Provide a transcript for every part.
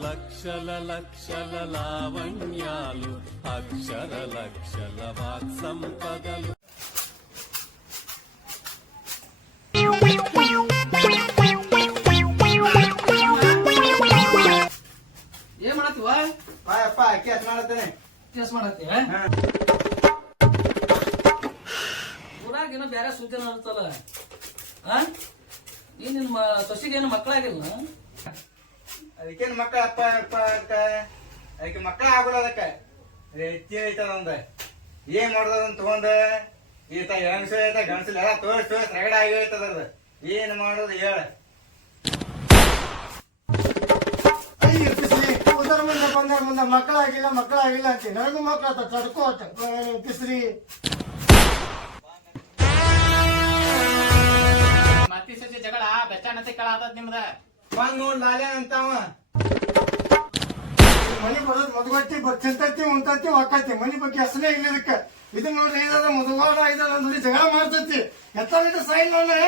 లక్షల లక్షల లావణ్యాలు అక్షర లక్షల వాక్సంపదలు. ಏನ್ ಮಾಡತ್ತೀವ? ಕೆಲಸ ಮಾಡತ್ತೇನೆ. ಕೆಲಸ ಮಾಡತ್ತೀವ? ಊರಾಗ ಏನೋ ಬೇರೆ ಸೂಚನೆ ಇರ್ತಲ್ಲ. ಈ ನಿನ್ನ ಸೊಸಿಗೇನು ಮಕ್ಕಳಾಗಿಲ್ಲ? ಅದಕ್ಕೇನು ಮಕ್ಕಳ ಅಪ್ಪ ಅಪ್ಪ ಅಂತ ಅದಕ್ಕೆ ಮಕ್ಕಳ ಆಗೋಲ್ಲ. ಅದಕ್ಕೆ ಹೆಚ್ಚಿ ಐತದ ಒಂದ ಏನ್ ಮಾಡೋದನ್ನ ತಗೊಂಡ ಈತ ಹೆಂಗಸ ಐತ ಗಂಡಸಲ್ ಎಲ್ಲ ತೋರಿಸ್ ರಗಡ ಆಗಿ ಹೋಯ್ತದ. ಏನ್ ಮಾಡೋದು ಹೇಳ. ಮುಂದೆ ಮಕ್ಕಳಾಗಿಲ್ಲ ಮಕ್ಕಳಾಗಿಲ್ಲ ಅಂತ ನನಗೂ ಮಕ್ಕಳ ತಡ್ಕೋ ಕಿಸ್ರಿ ಮತ್ತಿ ಸಸಿ ಜಗಳ ಬೆಚ್ಚಾನತಿ ಕಳ ಆದದ್ ನಿಮ್ದ ಬಂದ್ ನೋಡ್ ನಾಳೆ ಅಂತಾವ ಮನಿ ಬರೋದ್ ಮದುಗಟ್ಟಿ ತಿಂತತಿ ಉಂತತಿ ಹೊಕ್ಕತಿ. ಮನಿ ಬಗ್ಗೆ ಹೆಸರೇ ಇಲ್ಲ ಇದಕ್ಕೆ. ಇದನ್ನ ನೋಡ್ರಿ ಏನಾರ ಮದುವಾಡ ಇದಾರ ನೋಡಿ ಜಗಳ ಮಾಡ್ತತಿ. ಎತ್ತ ಸಾಯಿಲ್ ನಾನು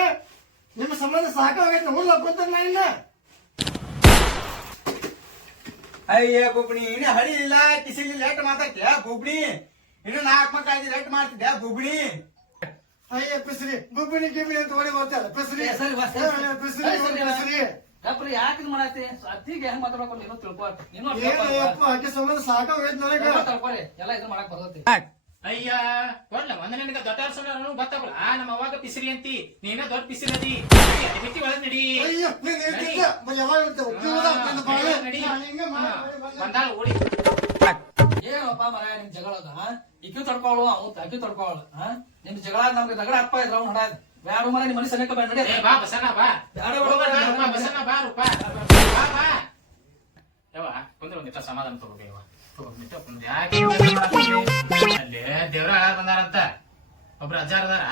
ನಿಮ್ಮ ಸಂಬಂಧ ಸಾಕಾಗೈತಿ. ಊರ್ಲ ಗೊತ್ತ ಇನ್ನ ಅಯ್ಯ ಬುಬ್ಣಿ ಇನ್ನು ಹಳಿ ಇಲ್ಲ ಕಿಸಿಲಿ ಲೇಟ್ ಮಾತಾಡ್ತೀಯ ಬುಬ್ಣಿ. ಇನ್ನು 4 ಮಕ್ಕಳಾಗಿ ಲೇಟ್ ಮಾಡ್ತಿದ್ಯಾ ಬುಬ್ಣಿ. ಅಯ್ಯ ಪಿಸ್ರಿ ಬುಬ್ಬಿಣಿ ಗಿಬ್ಬಿಣಿ ಅಂತ ಹೊಡಿ ಬರ್ತಾರ ಪಿಸ್ರಿ ಪಿಸ್ರಿ ಯಾಕ್ರಿ ಯಾಕೆ ಮಾಡತ್ತಿ? ಅತ್ತಿಗೆ ಹೆಂಗ್ ಮಾತಾಡ್ಬೇಕು ನೀನು ತಿಳ್ಕೊ. ನೀನು ಆಕೆ ಸಂಬಂಧ ಸಾಕಾಗೈತಿ ನನಗೆ. ತಿಳ್ಕೊರಿ ಎಲ್ಲ ಇದನ್ನ ಮಾಡಕ್ ಬರ್ತೈತಿ. ಅಯ್ಯ ಕೊಡ್ಲ ಒಂದ್ ನಿನಗ ದೊಡ್ಡ ಗೊತ್ತಾಗಲ್ಲ. ನಮ್ಮ ಅವಾಗ ಪಿಸಿರಿ ಅಂತಿ, ನೀನ ದೊಡ್ಡ ಪಿಸಿರಿ ಅದಿ. ಬಿತ್ತಿ ಒಳಗ್ ನಡಿ. ಅಯ್ಯೋ ನೀನ್ ಹೇಳ್ತಿದ್ದೆ ಯಾವಾಗ ಬಂದಾಳ ಓಡಿ. ಏನಪ್ಪ ಮರ ನಿಮ್ ಜಗಳದ ಇಕ್ಕಿ ತಡ್ಕೊಳ್ಳು ಅವ್ ಅಕ್ಕಿ ತಡ್ಕೊಳ್ಳು. ನಿಮ್ ಜಗಳ ನಮ್ಗೆ ದಗಡ ಅಪ್ಪ ಇದ್ರ ಅವ್ನು ಹಡಾದ ಬ್ಯಾಡ ಮರ ನಿಮ್ ಮನೆ ಸನೇಕ ಬೇಡ ನಡಿ. ಬಾ ಬಸಣ್ಣ ಬಾ. ಬ್ಯಾಡ ಬಸಣ್ಣ ಬಾ ರೂಪ ಬಾ. ಯವ್ವ ಕುಂದ್ರ ಒಂದಿಟ್ಟ ಸಮಾಧಾನ ತಗೋಬೇಕು. ಯವ್ವ ಯಾಕೆ ಅಲ್ಲೇ ದೇವ್ರ ಹಾಳಾರ್ ಬಂದಾರಂತ ಒಬ್ರು ಅಜ್ಜಾರ ಅದಾರ.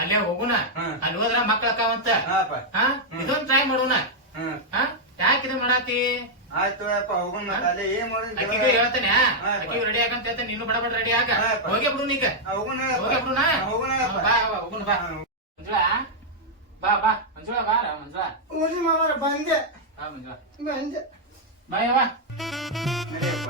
ಅಲ್ಲೇ ಹೋಗುನ. ಅಲ್ಲಿ ಹೋದ್ರ ಮಕ್ಳ ಅಕ್ಕಾವಂತ. ಇದೊಂದ್ ಟ್ರೈ ಮಾಡೋಣ. ಯಾಕೆ ಇದನ್ ಮಾಡಾತಿ? ಆಯ್ತು ಅಪ್ಪ ಹೋಗೋಣ. ಅಲ್ಲೇ ಏನ್ ಮಾಡೋದು ಅಕ್ಕಿಗೂ ಹೇಳ್ತೇನೆ. ಅಕ್ಕಿ ರೆಡಿ ಆಗಂತ ಹೇಳ್ತೇನೆ. ನೀನು ಬಡ ಬಡ ರೆಡಿ ಆಗ ಹೋಗಿ ಬಿಡು. ನೀಗ ಹೋಗೋಣ ಹೋಗಿ ಬಿಡುನ. ಬಾ ಹೋಗುಣ ಬಾ. ಮಂಜುಳಾ ಬಾ ಬಾ. ಮಂಜುಳಾ ಬಾರ ಮಂಜುಳಾ. ಊರಿ ಮಾಮಾರ ಬಂದೆ ಬಾ ಮಂಜುಳಾ ಬಂದೆ. ಬಾ ಯವ್ವ. ನಡಿಯಪ್ಪ.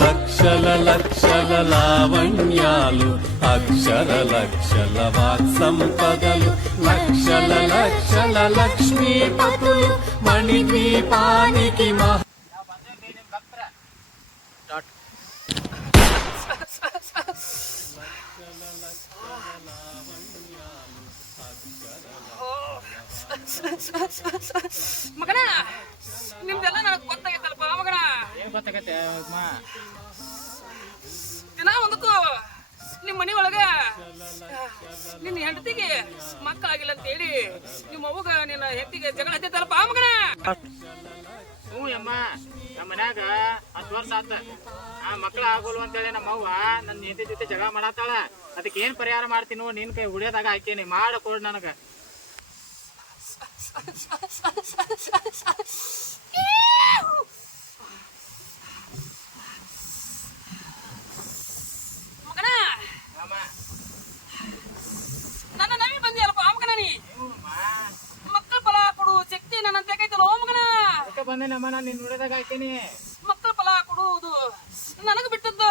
లక్షల లక్షల లావణ్యాలు అక్షర లక్షల వాక్సంపదలు. లక్షల లక్షల లక్ష్మీపతులు మణిద్వీపానికి ಮಗನ ನಿಮ್ದೆಲ್ಲ ನನಗ್ ಗೊತ್ತಾಗೈತಲ್ಪ ಮಗನ. ಏನ್ ಗೊತ್ತಾಗತ್ತೆ ದಿನ ಒಂದಕ್ಕೂ ನಿಮ್ ಮನಿ ಒಳಗ ನಿನ್ನ ಹೆಂಡತಿಗೆ ಮಕ್ಕಳಾಗಿಲ್ಲ ಅಂತ ಹೇಳಿ ನಿಮ್ಮ ಅವ್ವಗ ನಿನ್ನ ಹೆಂಡತಿಗೆ ಜಗಳ ಹತ್ತೈತಲ್ಪ ಮಗನ. ಹ್ಞೂ ಅಮ್ಮ ನಮ್ಮ ಮನ್ಯಾಗ 10 ವರ್ಷ ಆತ. ಆ ಮಕ್ಳ ಆಗೋಲ್ವ ಅಂತೇಳಿ ನಮ್ಮ ಅವ್ವ ನನ್ನ ಹೆಂಡತಿ ಜೊತೆ ಜಗಳ ಮಾಡತ್ತಾಳ. ಅದಕ್ಕೆ ಏನ್ ಪರಿಹಾರ ಮಾಡ್ತೀನೋ ನಿನ್ ಕೈ ಹುಡಿಯೋದಾಗ ಹಾಕೇನಿ. ಮಾಡಕೊಡ್ ನನಗ. ಮಗನ ನನ್ನ ನವಿ ಬಂದಿಯಲ್ಪ ಮಗನ. ನೀ ಮಕ್ಕಳ ಫಲ ಕೊಡು ಶಕ್ತಿ ನನ್ನ ತೆಗೈತಲ್ಲ ಓ ಮಗನ. ಅದಕ್ಕೆ ಬಂದೇನಮ್ಮ ನಾನು ನಿನ್ ಹುಡಿಯೋದಾಗ ಹಾಕೇನಿ. ಮಕ್ಕಳ ಫಲ ಕೊಡುವುದು ನನಗ್ ಬಿಟ್ಟದ್ದು,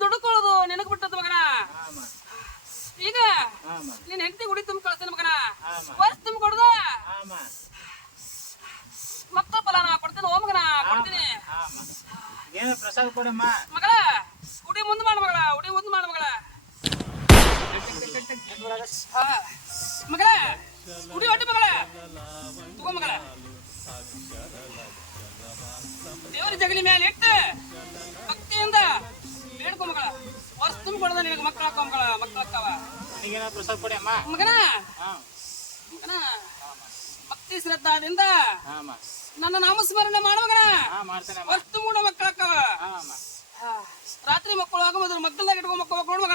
ದುಡುಕೊಳ್ಳೋದು ನಿನಗ್ ಬಿಟ್ಟದ್ದು ಮಗನ. ಈಗ ನಿನ್ ಹೆಂಡತಿ ಗುಡಿ ತುಂಬ ಕಳ್ಸ್ತೇನೆ ಮಗನ. ವರ್ಷ ತುಂಬ ಕೊಡುದ ಮಕ್ಕಳ ಫಲ ನಾ ಕೊಡ್ತೇನೆ ಓ ಮಗನ. ಕೊಡ್ತೀನಿ ಏನು ಪ್ರಸಾದ ಕೊಡಮ್ಮ ಮಗಳ. ಉಡಿ ಮುಂದ್ ಮಾಡ ಮಗಳ. ಉಡಿ ಮುಂದ್ ಮಾಡ ಮಗಳ. ಮಗಳ ಉಡಿ ಹೊಟ್ಟಿ ಮಗಳ ತಗೋ ಮಗಳ. ದೇವರ ಜಗಲಿ ಮೇಲೆ ಇಟ್ಟು ಭಕ್ತಿಯಿಂದ ಬೇಡ್ಕೊ ಮಗಳ. ವರ್ಷ ತುಂಬಿಕೊಡದ ನಿನಗೆ ಮಕ್ಕಳ ಹಾಕೋ ಮಗಳ. ಮಕ್ಕಳ ಹಾಕವ ಪ್ರಸಾದ ಕೊಡಿ ಅಮ್ಮ ಮಗನ. ಮಗನ ಭಕ್ತಿ ಶ್ರದ್ಧಾದಿಂದ ಹಾಮ ನನ್ನ ನಾಮಸ್ಮರಣೆ ಮಾಡ ಮಗನ ಹಾ ಮಾಡ್ತೇನೆ ಅಷ್ಟು ಮೂಢ ಮಕ್ಕಳಕ್ಕವ ಹಾಮ ರಾತ್ರಿ ಮಕ್ಕಳು ಆಗ ಮೊದಲು ಮಗ್ಗಲ್ದಾಗ ಇಟ್ಕೊ ಮಕ್ಕಳು ನೋಡ್ ಮಗ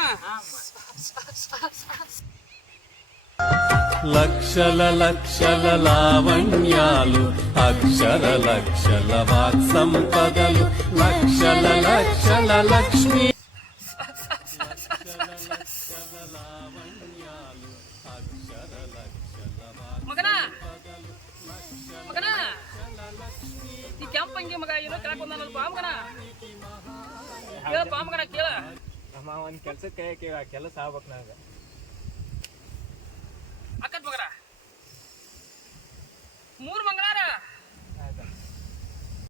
లక్షల లక్షల లావణ్యాలు అక్షర లక్షల వాత్సంపదలు లక్షల లక్షల లక్ష్మి ಮಗನ ಮಗನ ಈ ಕೆಂಪಂಗಿ ಮಗ ಏನೋ ಕೆಳಕ್ ಬಂದಾನಲ್ಪ ಮಗನ ಕೇಳಪ್ಪ ಮಗನ ಕೇಳ ನಮ್ಮ ಒಂದ್ ಕೆಲ್ಸಕ್ಕೆ ಕೆಲಸ ಆಗ್ಬೇಕು ನಂಗ ಅಕ್ಕತ್ ಮಗನ 3